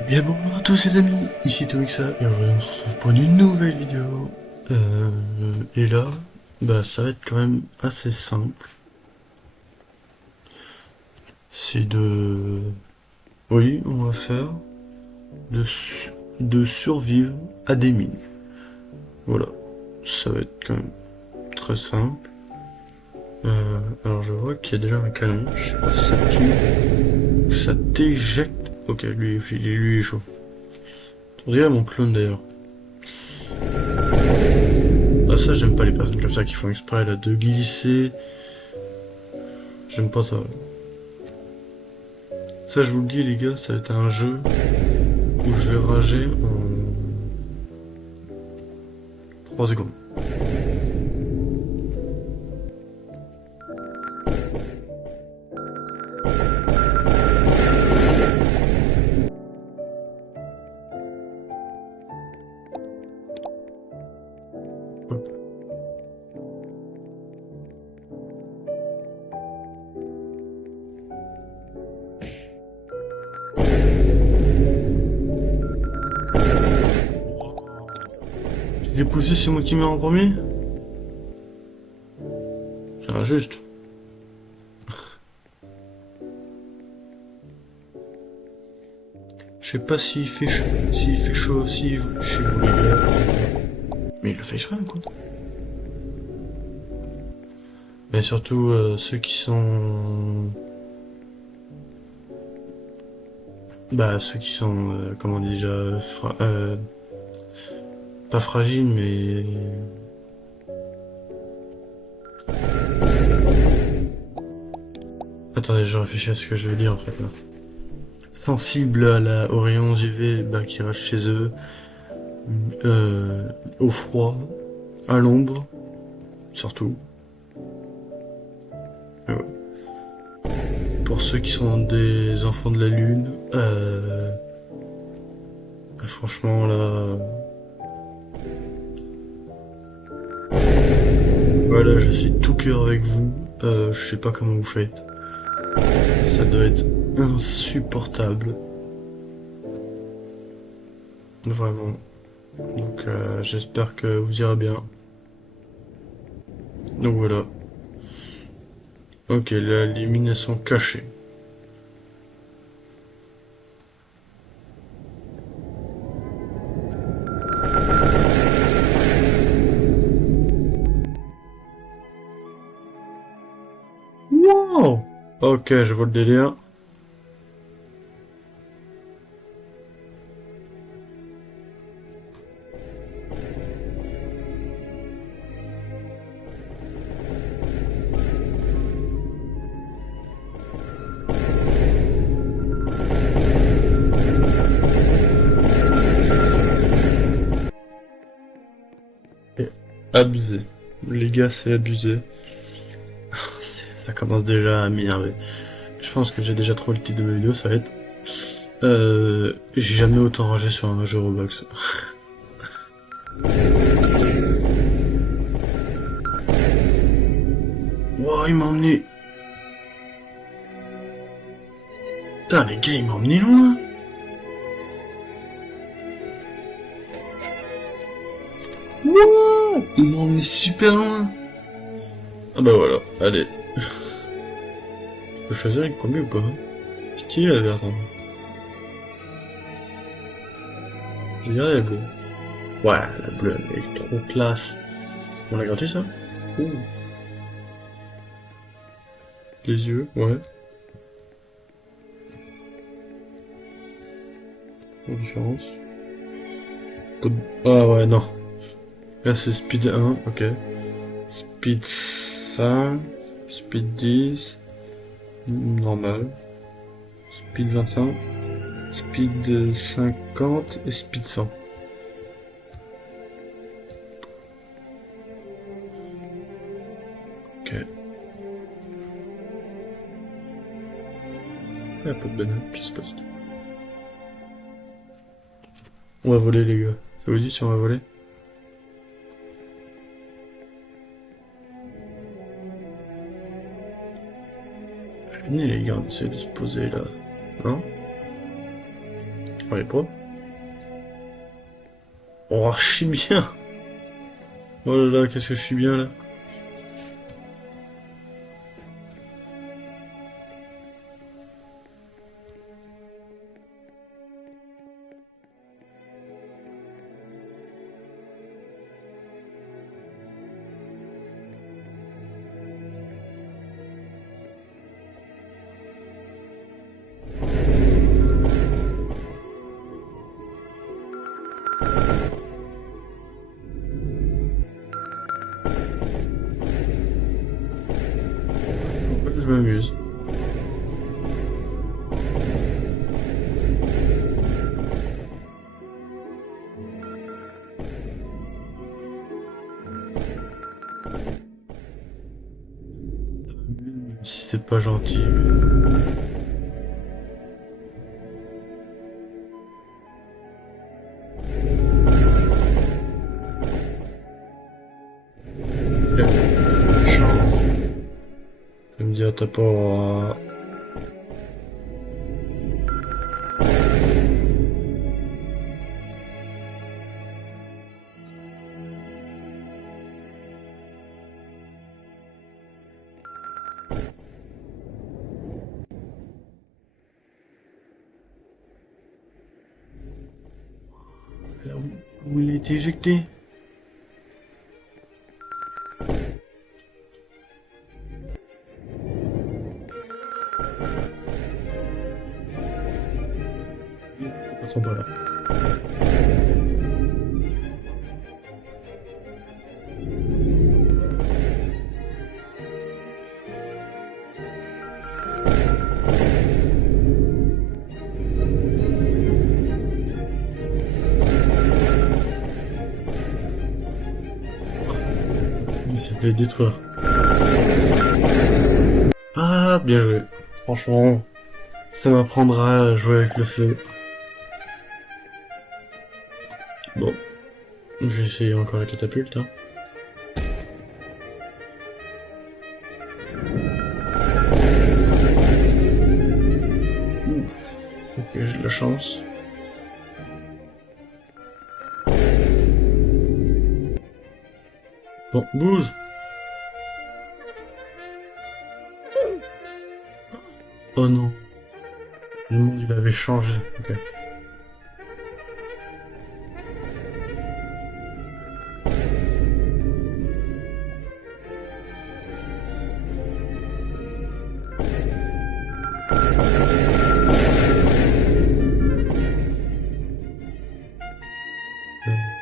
Eh bien bonjour à tous les amis, ici Tomixa et aujourd'hui on se retrouve pour une nouvelle vidéo. Et là, bah ça va être quand même assez simple. C'est de... Oui, on va faire de, de survivre à des mines. Voilà, ça va être quand même très simple. Alors je vois qu'il y a déjà un canon, je sais pas si ça tue, ça t'éjecte. Ok, lui il est chaud. On dirait mon clone d'ailleurs. Ah ça j'aime pas les personnes comme ça qui font exprès là, de glisser. J'aime pas ça. Ça je vous le dis les gars, ça va être un jeu où je vais rager en 3 secondes. Hop. Je l'ai poussé, c'est moi qui mets en premier. C'est injuste. Je sais pas s'il fait chaud aussi chez vous les gars. Mais il le fait exprès quoi. Mais surtout ceux qui sont... Bah ceux qui sont, comment déjà, pas fragiles mais... Attendez, je réfléchis à ce que je veux dire en fait là. Sensibles aux rayons UV bah, qui restent chez eux, au froid, à l'ombre, surtout. Et ouais. Pour ceux qui sont des enfants de la Lune, franchement là... Voilà, je suis tout cœur avec vous. Je sais pas comment vous faites. Ça doit être insupportable. Vraiment. Donc j'espère que vous irez bien. Donc voilà. Ok, là les mines sont cachées. Wow. Ok, je vois le délire. Et abusé. Les gars, c'est abusé. Ça commence déjà à m'énerver. Je pense que j'ai déjà trop le titre de ma vidéo, ça va être... j'ai jamais autant ragé sur un jeu Roblox. Wow, il m'a emmené... Putain, les gars, il m'a emmené loin. Wow, il m'a emmené super loin. Ah bah voilà, allez. Je peux choisir une combi ou pas? Stylé la verte, hein. Je dirais la bleue. Ouais, la bleue, elle est trop classe. On a gratuit ça? Ouh. Les yeux, ouais. La différence. Ah ouais, non. Là c'est speed 1, ok. Speed 5, speed 10, normal. Speed 25, speed 50 et speed 100. Ok. Il y a pas de banane, qu'est-ce qui se passe? On va voler les gars. Ça vous dit si on va voler? Venez les gars, on essaie de se poser là. Non? croyais pas. Oh, je suis bien. Oh là là, qu'est-ce que je suis bien là. Je m'amuse. Même si c'est pas gentil. Je vais me dire, t'as pas... Là où il a été éjecté. Passons pas là. Il s'est fait détruire. Ah, bien joué. Franchement, ça m'apprendra à jouer avec le feu. Bon, je vais essayer encore la catapulte. Hein. Ok, j'ai de la chance. Bon, bouge. Oh non. Le monde il avait changé. Ok.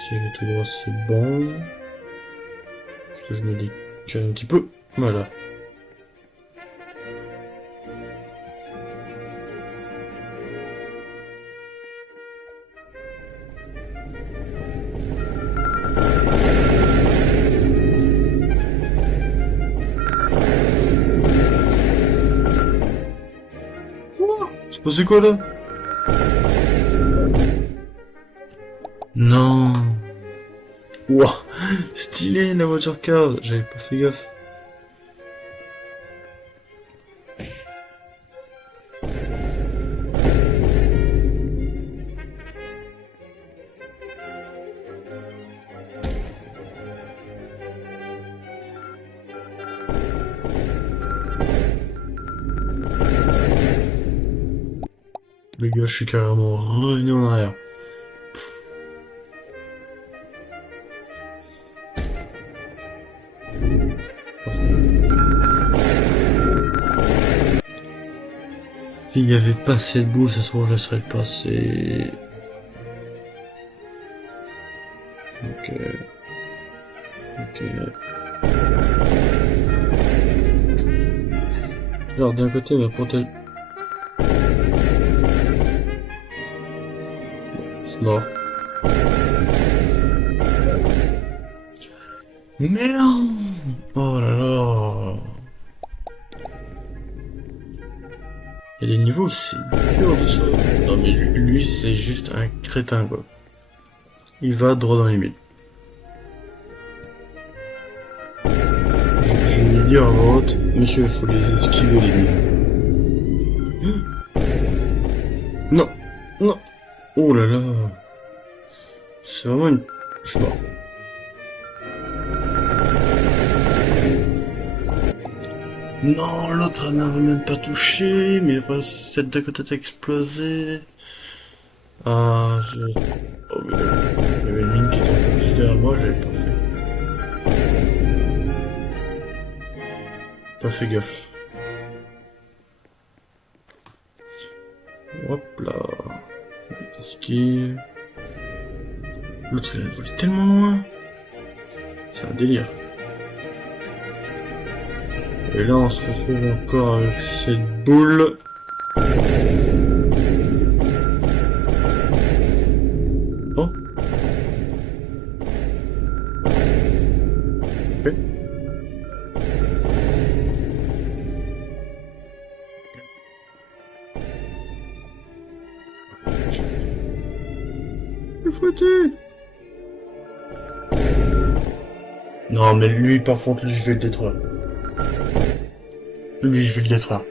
Si j'ai tout droit, c'est bon. Parce que je me décale un petit peu. Voilà. C'est passé quoi là? Non. Ouah, stylé la voiture car, j'avais pas fait gaffe. Les gars, je suis carrément revenu en arrière. S'il n'y avait pas cette boule, ça se trouve, je serais passé. Ok. Ok. Alors, d'un côté, ma protège. Je suis mort. Merde! Oh là là! Il y a des niveaux, c'est dur de ça. Non mais lui c'est juste un crétin quoi. Il va droit dans les mille. Je vais dire à voix haute, monsieur, il faut les esquiver les mille. Non, non, Oh là là. C'est vraiment une... Je suis mort. Non, l'autre n'a même pas touché, mais celle d'à côté a explosé. Ah, je... Oh, mais il y avait une mine qui était focus derrière moi, j'avais pas fait. Pas fait gaffe. Hop là. Esquive. L'autre il a volé tellement loin. C'est un délire. Et là on se retrouve encore avec cette boule. Oh. Ok. Le fouetté. Non mais lui par contre lui je vais le détruire. Lui je vais le détruire.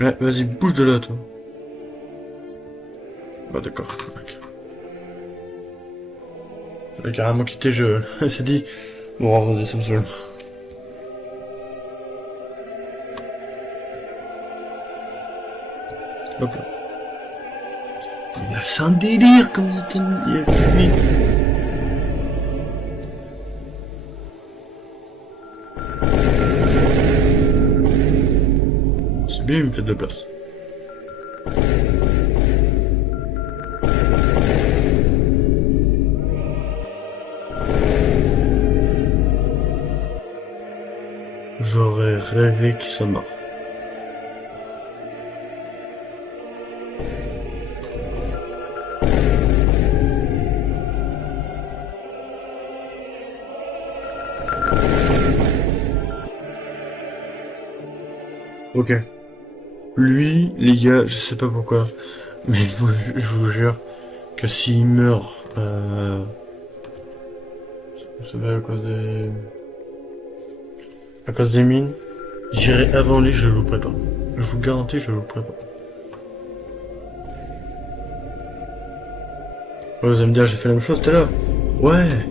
Ouais, vas-y bouge de là toi. Bah d'accord. Ok. J'avais carrément quitté jeu. C'est dit. Bon vas-y ça me saoule. Hop là. C'est un délire comme il y a lui. C'est bien, il me fait de la place. J'aurais rêvé qu'il soit mort. Ok. Lui, les gars, je sais pas pourquoi, mais je vous jure que s'il meurt, vous savez, à cause des mines, j'irai avant lui, je le louperai pas. Je vous garantis, je le louperai pas. Ouais, vous allez me dire, j'ai fait la même chose tout à l'heure. Ouais,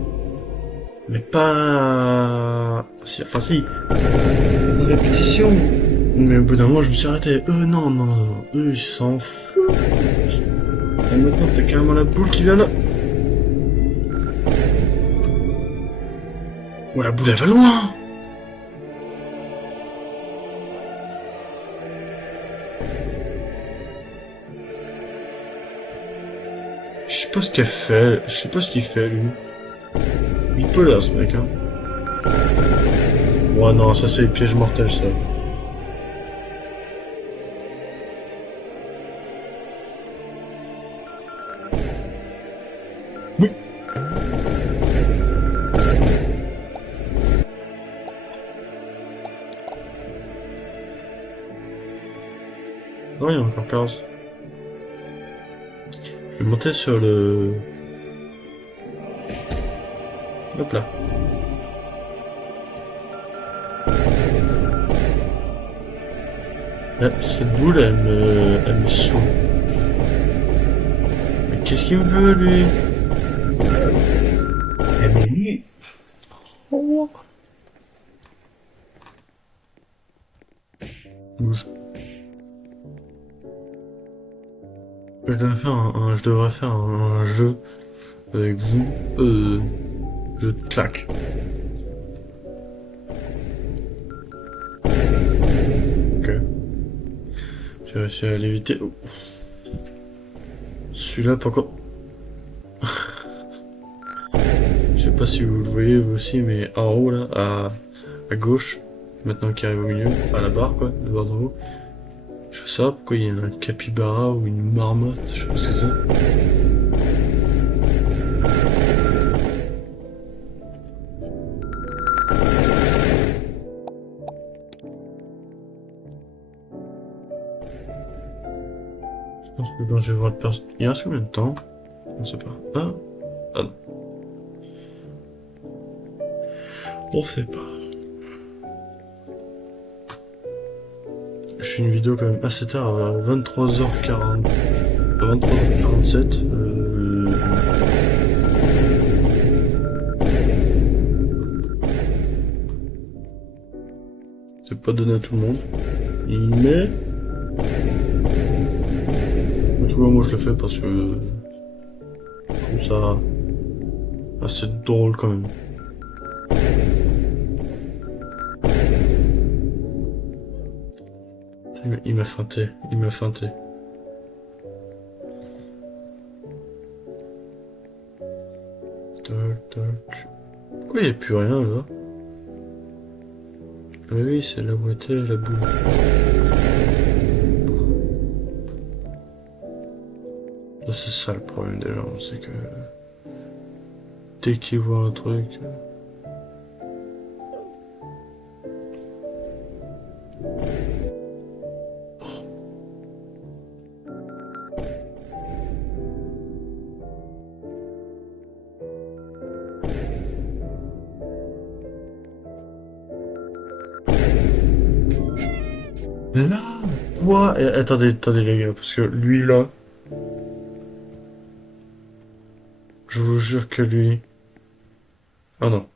mais pas... Si, enfin si, en répétition. Mais au bout d'un moment, je me suis arrêté. Non, non, non, eux, ils s'en foutent. Et maintenant, t'as carrément la boule qui vient là. Oh, la boule, elle va loin. Je sais pas ce qu'elle fait, je sais pas ce qu'il fait, lui. Bipolaire, ce mec, hein. Ouais, non, ça, c'est les pièges mortels, ça. Oui. Non, il y a encore 15. Je vais monter sur le... Hop là. Ah, cette boule, elle me saoule. Mais qu'est-ce qu'il me veut, lui? Eh, mais lui... Oh. Bouge. Je devrais faire un jeu avec vous, jeu de claque. Ok. J'ai réussi à l'éviter. Oh. Celui-là, pas quoi. Je sais pas si vous le voyez vous aussi, mais en haut là, à gauche, maintenant qui arrive au milieu, à la barre quoi, la barre d'en haut. Je fais ça, pourquoi il y a un capybara ou une marmotte, je sais pas ce que c'est. Je pense que quand je vais voir le perso... Il reste combien de temps? On sait pas. Ah, ah non. On sait pas. fais une vidéo quand même assez tard, à 23h40, 23h47. C'est pas donné à tout le monde. Mais... en tout cas, moi je le fais parce que... je trouve ça... assez drôle quand même. Il m'a feinté, il m'a feinté. Tac, tac. Pourquoi il n'y a plus rien là? Ah oui, c'est la boîte et la boule. Là, c'est ça le problème des gens, c'est que... dès qu'ils voient un truc... Là, quoi? Attendez, attendez les gars, parce que lui là, je vous jure que lui... ah non.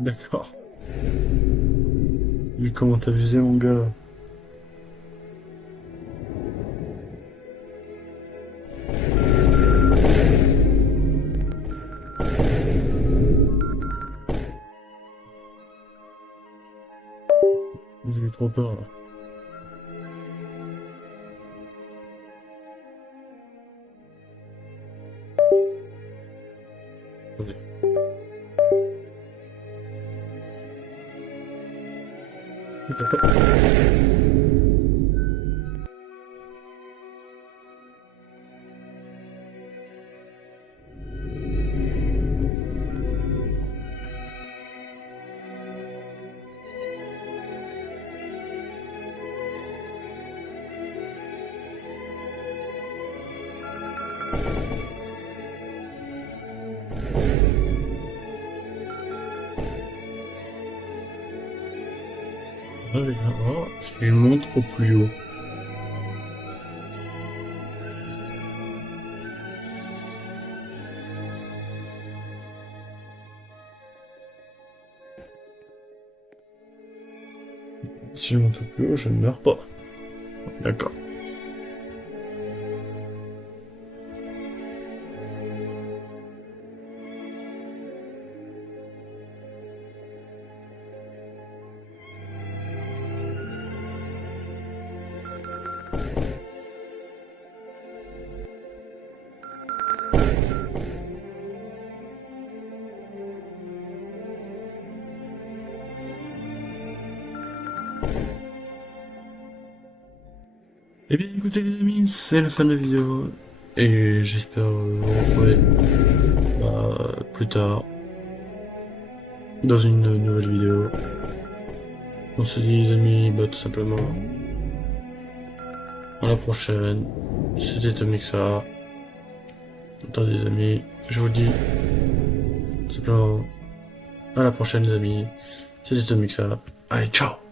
D'accord. Mais comment t'as visé mon gars? J'ai eu trop peur là. Attendez. Ah, les gars, oh, je les montre au plus haut. Si je monte au plus haut, je ne meurs pas. D'accord. Eh bien écoutez les amis, c'est la fin de la vidéo et j'espère vous retrouver plus tard dans une nouvelle vidéo. On se dit les amis, tout simplement à la prochaine. C'était Tomixa. Attendez les amis, je vous dis tout simplement à la prochaine les amis. C'était Tomixa. Allez ciao.